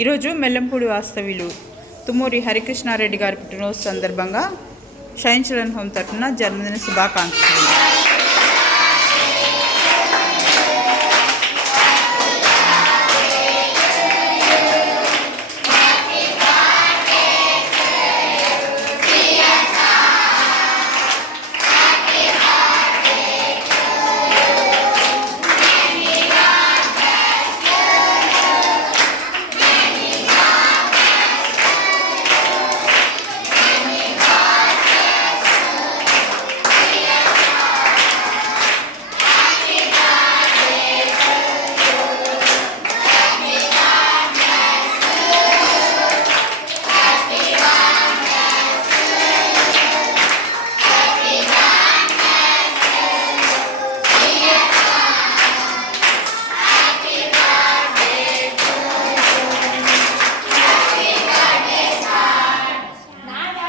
ఈరోజు మెల్లంపూడి వాస్తవ్యులు తుమ్మూరి హరికృష్ణారెడ్డి గారి పుట్టినరోజు సందర్భంగా షైన్ చిల్డ్రన్ హోమ్ తరఫున జన్మదిన శుభాకాంక్షలు.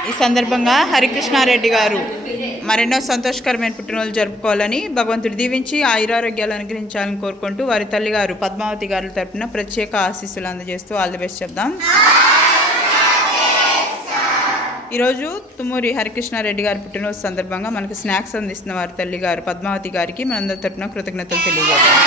ఈ సందర్భంగా హరికృష్ణారెడ్డి గారు మరెన్నో సంతోషకరమైన పుట్టినరోజు జరుపుకోవాలని భగవంతుడు దీవించి ఆయురారోగ్యాలు అనుగ్రహించాలని కోరుకుంటూ వారి తల్లిగారు పద్మావతి గారి తరపున ప్రత్యేక ఆశీస్సులు అందజేస్తూ ఆల్ ది బెస్ట్ చెప్దాం. ఈరోజు తుమ్మూరి హరికృష్ణారెడ్డి గారి పుట్టినరోజు సందర్భంగా మనకు స్నాక్స్ అందిస్తున్న వారి తల్లిగారు పద్మావతి గారికి మనందరి తరపున కృతజ్ఞతలు తెలియజేద్దాం.